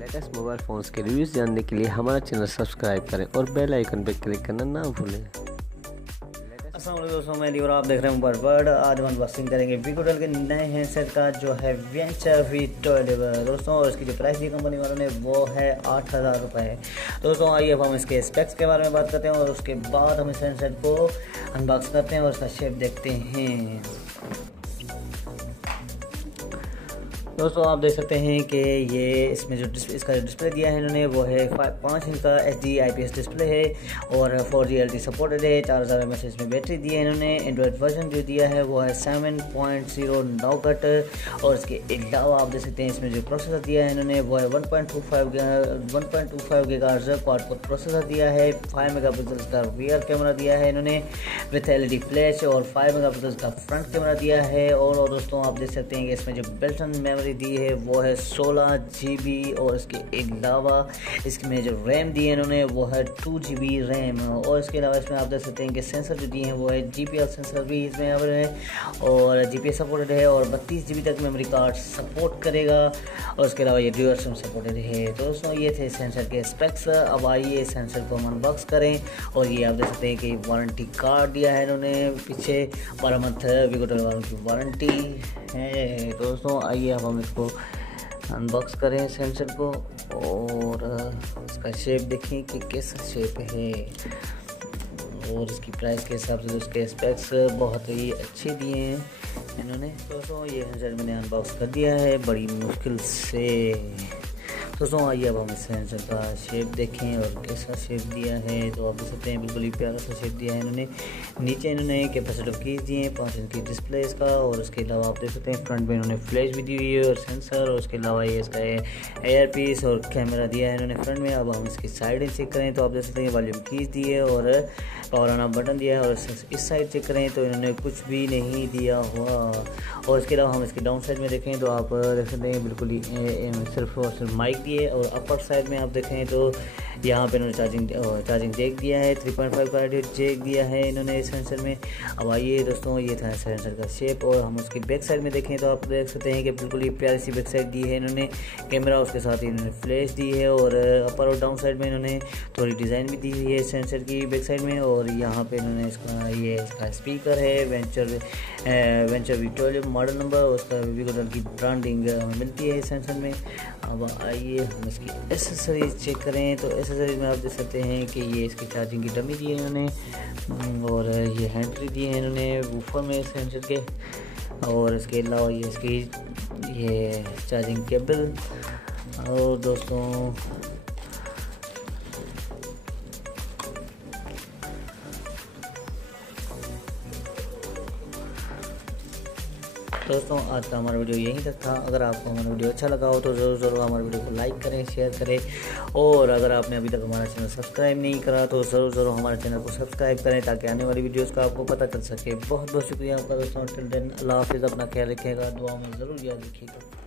Latest mobile phones के reviews जानने के लिए हमारा चैनल सब्सक्राइब करें और बेल आइकन पर क्लिक करना ना भूलें। अस्सलाम वालेकुम दोस्तों, मैं दी और आप देख रहे हैं मोबाइल वर्ल्ड। आज हम अनबॉक्सिंग करेंगे वीगोटेल के नए हैंडसेट का जो है वेंचर V12 दोस्तों, और इसकी जो प्राइस दी कंपनी वालों ने वो है 8,000 रुपये। दोस्तों आइए अब हम इसके स्पेक्स के बारे में बात करते हैं और उसके बाद हम इस हैंडसेट को अनबॉक्स करते हैं और इसका शेप देखते हैं। दोस्तों आप देख सकते हैं कि ये इसमें जो इसका जो डिस्प्ले दिया है इन्होंने वो है 5 इंच का HD IPS डिस्प्ले है और 4G LTE सपोर्टेड है। 4000 mAh इसमें बैटरी दी है इन्होंने। एंड्रॉयड वर्जन जो दिया है वो है 7.0 नौकट, और इसके अलावा आप देख सकते हैं इसमें जो प्रोसेसर दिया है इन्होंने वो है 1.25 गीगाहर्ट्ज़ क्वाड कोर प्रोसेसर दिया है। 5 मेगापिक्सल का रियर कैमरा दिया है इन्होंने विथ LED फ्लैश, और 5 मेगापिक्सल का फ्रंट कैमरा दिया है। और दोस्तों आप देख सकते हैं कि इसमें जो बिल्ट इन मेमोरी दी है वो है 16 GB, और इसके अलावा इसमें जो रैम दी है इन्होंने वो है 2 GB रैम। और इसके अलावा इसमें आप देख सकते हैं कि सेंसर जो दिए हैं वो है GPL सेंसर भी इसमें अवेलेबल है और GPS सपोर्टेड है, और 32 GB तक मेमोरी कार्ड सपोर्ट करेगा, और इसके अलावा ये ड्यूअल सिम सपोर्टेड है। तो दोस्तों ये थे सेंसर के स्पेक्स। अब आइए सेंसर को हम अनबॉक्स करें, और ये आप देख सकते हैं कि वारंटी कार्ड दिया है इन्होंने पीछे, 12 मंथ वीगोटेल वालों की वारंटी है। दोस्तों आइए अब हम इसको अनबॉक्स करें सेंसर को, और इसका शेप देखें कि कैसा शेप है, और इसकी प्राइस के हिसाब से उसके स्पेक्स बहुत ही अच्छे दिए हैं इन्होंने। दोस्तों ये सेंसर मैंने अनबॉक्स कर दिया है बड़ी मुश्किल से। दोस्तों आइए अब हम इस सेंसर का शेप देखें और कैसा शेप दिया है। तो आप देख सकते हैं बिल्कुल ही प्यारा सा शेप दिया है इन्होंने। नीचे इन्होंने कैपेसिटिव कीज दिए हैं 5 इंच की डिस्प्ले इसका, और उसके अलावा आप देख सकते हैं फ्रंट में इन्होंने फ्लैश भी दी हुई है और सेंसर, और उसके अलावा ये इसका एयर पीस और कैमरा दिया है इन्होंने फ्रंट में। अब हम इसकी साइडें चेक करें तो आप देख सकते हैं वॉल्यूम कीज दी है और पावर ऑन ऑफ बटन दिया है, और इस साइड चेक करें तो इन्होंने कुछ भी नहीं दिया हुआ। और इसके अलावा हम इसके डाउन साइड में देखें तो आप देख सकते हैं बिल्कुल ही सिर्फ और सिर्फ माइक दिए, और अपर साइड में आप देखें तो यहाँ पे इन्होंने चार्जिंग जैक दिया है। 3.5 का जैक दिया है इन्होंने इस सेंसर में। अब आइए दोस्तों ये था सेंसर का शेप, और हम उसकी बैक साइड में देखें तो आप देख सकते हैं कि बिल्कुल ही प्यारी सी बैक साइड दी है इन्होंने। कैमरा उसके साथ ही इन्होंने फ्लैश दी है, और अपर और डाउन साइड में इन्होंने थोड़ी डिज़ाइन भी दी हुई है सेंसर की बैक साइड में। और यहाँ पे इन्होंने इसका स्पीकर है वेंचर V12 मॉडल नंबर, उसका वीगोटेल की ब्रांडिंग मिलती है इस सेंसर में। अब आइए हम इसकी एसेसरीज चेक करें तो एसेसरीज में आप देख सकते हैं कि ये इसकी चार्जिंग की डमी दी है इन्होंने, और ये हैंड फ्री दिए हैं इन्होंने वूफर में सेंसर के, और इसके अलावा ये इसकी ये चार्जिंग केबल। और दोस्तों आज का हमारा वीडियो यहीं तक था। अगर आपको हमारा वीडियो अच्छा लगा हो तो ज़रूर हमारे वीडियो को लाइक करें, शेयर करें, और अगर आपने अभी तक हमारा चैनल सब्सक्राइब नहीं करा तो ज़रूर हमारे चैनल को सब्सक्राइब करें ताकि आने वाली वीडियोस का आपको पता चल सके। बहुत बहुत शुक्रिया आपका दोस्तों। टिल देन अल्लाह हाफिज़, अपना ख्याल रखिएगा, दुआ में ज़रूर याद रखिएगा।